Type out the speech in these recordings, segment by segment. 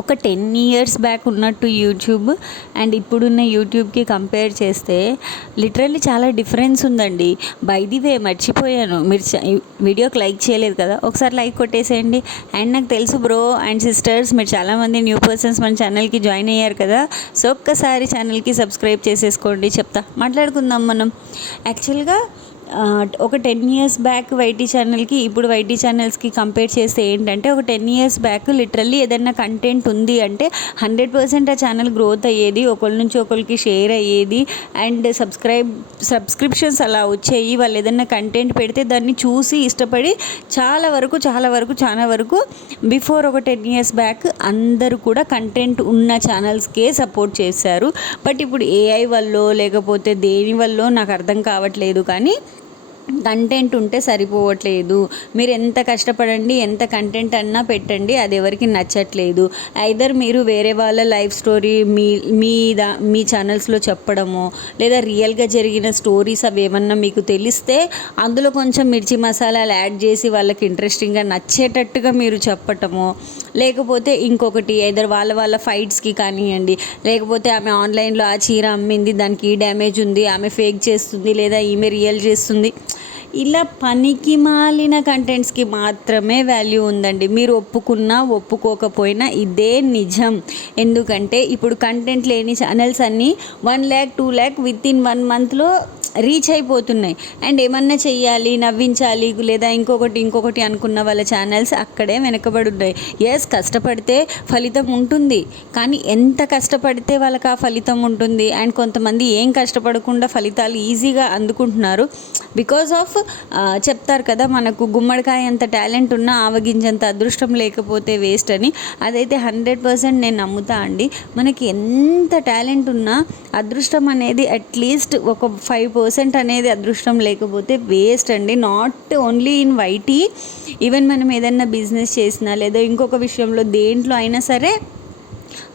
ఒక 10 years back ఉన్నట్టు YouTube and ఇప్పుడున్న యూట్యూబ్కి కంపేర్ చేస్తే లిటరల్లీ చాలా డిఫరెన్స్ ఉందండి. బై ది వే మర్చిపోయాను, మీరు వీడియోకి లైక్ చేయలేదు కదా, ఒకసారి లైక్ కొట్టేసేయండి. అండ్ నాకు తెలుసు బ్రో అండ్ సిస్టర్స్, మీరు చాలామంది న్యూ పర్సన్స్ మన ఛానల్కి జాయిన్ అయ్యారు కదా, సో ఒక్కసారి ఛానల్కి సబ్స్క్రైబ్ చేసేసుకోండి. చెప్తా, మాట్లాడుకుందాం మనం. యాక్చువల్గా ఒక 10 ఇయర్స్ బ్యాక్ వైటీ ఛానల్కి ఇప్పుడు వైటీ ఛానల్స్కి కంపేర్ చేస్తే ఏంటంటే, ఒక 10 ఇయర్స్ బ్యాక్ లిటరల్లీ ఏదైనా కంటెంట్ ఉంది అంటే 100% ఆ ఛానల్ గ్రోత్ అయ్యేది, ఒకరి నుంచి ఒకరికి షేర్ అయ్యేది అండ్ సబ్స్క్రిప్షన్స్ అలా వచ్చాయి. వాళ్ళు ఏదైనా కంటెంట్ పెడితే దాన్ని చూసి ఇష్టపడి చాలా వరకు బిఫోర్ ఒక 10 ఇయర్స్ బ్యాక్ అందరూ కూడా కంటెంట్ ఉన్న ఛానల్స్కే సపోర్ట్ చేశారు. బట్ ఇప్పుడు ఏఐ వల్ల లేకపోతే దేని వల్ల నాకు అర్థం కావట్లేదు, కానీ కంటెంట్ ఉంటే సరిపోవట్లేదు. మీరు ఎంత కష్టపడండి, ఎంత కంటెంట్ అన్నా పెట్టండి, అది ఎవరికి నచ్చట్లేదు. ఐదర్ మీరు వేరే వాళ్ళ లైఫ్ స్టోరీ మీ ఛానల్స్లో చెప్పడమో, లేదా రియల్గా జరిగిన స్టోరీస్ అవి ఏమన్నా మీకు తెలిస్తే అందులో కొంచెం మిర్చి మసాలాలు యాడ్ చేసి వాళ్ళకి ఇంట్రెస్టింగ్గా నచ్చేటట్టుగా మీరు చెప్పటమో, లేకపోతే ఇంకొకటి ఐదర్ వాళ్ళ ఫైట్స్కి కానివ్వండి, లేకపోతే ఆమె ఆన్లైన్లో ఆ చీర అమ్మింది, దానికి ఈ డ్యామేజ్ ఉంది, ఆమె ఫేక్ చేస్తుంది లేదా ఈమె రియల్ చేస్తుంది, ఇలా పనికి మాలిన కంటెంట్స్కి మాత్రమే వాల్యూ ఉందండి. మీరు ఒప్పుకున్నా ఒప్పుకోకపోయినా ఇదే నిజం. ఎందుకంటే ఇప్పుడు కంటెంట్ లేని ఛానల్స్ అన్నీ 1 lakh 2 lakh విత్ ఇన్ 1 monthలో రీచ్ అయిపోతున్నాయి. అండ్ ఏమన్నా చెయ్యాలి, నవ్వించాలి లేదా ఇంకొకటి అనుకున్న వాళ్ళ ఛానల్స్ అక్కడే వెనకబడి ఉన్నాయి. ఎస్, కష్టపడితే ఫలితం ఉంటుంది, కానీ ఎంత కష్టపడితే వాళ్ళకి ఆ ఫలితం ఉంటుంది. అండ్ కొంతమంది ఏం కష్టపడకుండా ఫలితాలు ఈజీగా అందుకుంటున్నారు. బికాజ్ ఆఫ్ చెప్తారు కదా, మనకు గుమ్మడికాయ అంత టాలెంట్ ఉన్నా ఆవగింజంత అదృష్టం లేకపోతే వేస్ట్ అని. అదైతే 100% నేను నమ్ముతా అండి. మనకి ఎంత టాలెంట్ ఉన్నా అదృష్టం అనేది అట్లీస్ట్ ఒక 5% అనేది అదృష్టం లేకపోతే వేస్ట్ అండి. Not only in YT, even మనం ఏదైనా బిజినెస్ చేసినా లేదా ఇంకొక విషయంలో దేంట్లో అయినా సరే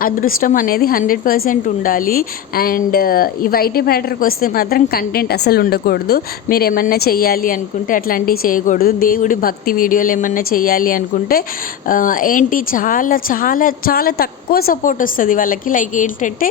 అదృష్టం అనేది 100% ఉండాలి. అండ్ ఈ వైటీ మ్యాటర్కి వస్తే మాత్రం కంటెంట్ అసలు ఉండకూడదు. మీరు ఏమన్నా చేయాలి అనుకుంటే అట్లాంటివి చేయకూడదు. దేవుడి భక్తి వీడియోలు ఏమన్నా చేయాలి అనుకుంటే ఏంటి చాలా చాలా చాలా తక్కువ సపోర్ట్ వస్తుంది వాళ్ళకి. లైక్ ఏంటంటే,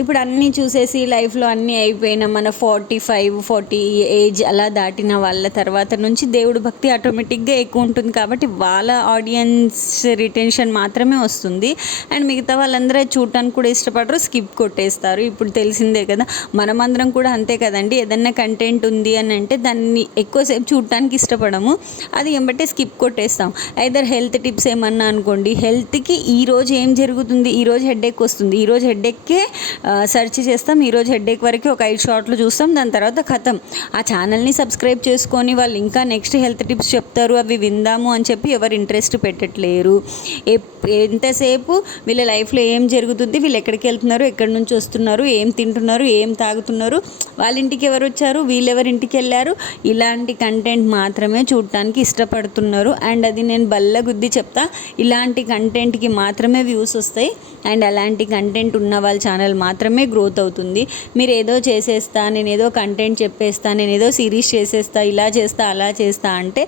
ఇప్పుడు అన్నీ చూసేసి లైఫ్లో అన్నీ అయిపోయిన మన 45-40 ఏజ్ అలా దాటిన వాళ్ళ తర్వాత నుంచి దేవుడు భక్తి ఆటోమేటిక్గా ఎక్కువ ఉంటుంది. కాబట్టి వాళ్ళ ఆడియన్స్ రిటెన్షన్ మాత్రమే వస్తుంది. అండ్ మిగతా వాళ్ళందరూ చూడటానికి కూడా ఇష్టపడరు, స్కిప్ కొట్టేస్తారు. ఇప్పుడు తెలిసిందే కదా, మనమందరం కూడా అంతే కదండి. ఏదన్నా కంటెంట్ ఉంది అని అంటే దాన్ని ఎక్కువసేపు చూడటానికి ఇష్టపడము, అది ఏమంటే స్కిప్ కొట్టేస్తాం. ఐదర్ హెల్త్ టిప్స్ ఏమన్నా అనుకోండి, హెల్త్కి ఈరోజు ఏం జరుగుతుంది, ఈరోజు హెడ్ఏక్ వస్తుంది, ఈరోజు హెడ్ఏక్కే సెర్చ్ చేస్తాం, ఈరోజు హెడ్ఏక్ వరకు ఒక 5 షార్ట్లు చూస్తాం, దాని తర్వాత ఖతం. ఆ ఛానల్ని సబ్స్క్రైబ్ చేసుకొని వాళ్ళు ఇంకా నెక్స్ట్ హెల్త్ టిప్స్ చెప్తారు, అవి విందాము అని చెప్పి ఎవరు ఇంట్రెస్ట్ పెట్టట్లేరు. ఎంతసేపు వీళ్ళ లైఫ్లో ఏం జరుగుతుంది, వీళ్ళు ఎక్కడికి వెళ్తున్నారు, ఎక్కడి నుంచి వస్తున్నారు, ఏం తింటున్నారు, ఏం తాగుతున్నారు, వాళ్ళ ఇంటికి ఎవరు వచ్చారు, వీళ్ళెవరింటికి వెళ్ళారు, ఇలాంటి కంటెంట్ మాత్రమే చూడటానికి ఇష్టపడుతున్నారు. అండ్ అది నేను బల్లగుద్ది చెప్తా, ఇలాంటి కంటెంట్కి మాత్రమే వ్యూస్ వస్తాయి. అండ్ అలాంటి కంటెంట్ ఉన్న వాళ్ళ ఛానల్ మాత్రమే గ్రోత్ అవుతుంది. మీరు ఏదో చేసేస్తా, నేను ఏదో కంటెంట్ చెప్పేస్తా, నేను ఏదో సిరీస్ చేసేస్తా, ఇలా చేస్తా అలా చేస్తా అంటే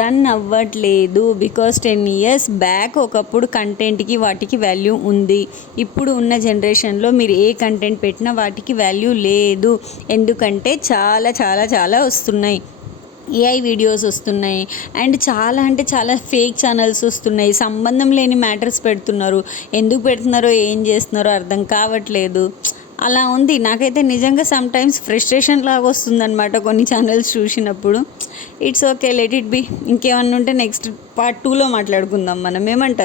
రన్ అవ్వట్లేదు. బికాస్ 10 ఇయర్స్ బ్యాక్ ఒకప్పుడు కంటెంట్కి వాటికి వాల్యూ ఉంది. ఇప్పుడు ఉన్న జనరేషన్లో మీరు ఏ కంటెంట్ పెట్టినా వాటికి వాల్యూ లేదు. ఎందుకంటే చాలా చాలా చాలా వస్తున్నాయి, ఏఐ వీడియోస్ వస్తున్నాయి అండ్ చాలా అంటే చాలా ఫేక్ ఛానల్స్ వస్తున్నాయి, సంబంధం లేని మ్యాటర్స్ పెడుతున్నారు. ఎందుకు పెడుతున్నారో ఏం చేస్తున్నారో అర్థం కావట్లేదు. అలా ఉంది. నాకైతే నిజంగా సమ్టైమ్స్ ఫ్రస్ట్రేషన్ లాగా వస్తుందన్నమాట కొన్ని ఛానల్స్ చూసినప్పుడు. It's okay, let it be. ఇంకేమన్నా ఉంటే నెక్స్ట్ part 2లో మాట్లాడుకుందాం మనం. ఏమంటారు?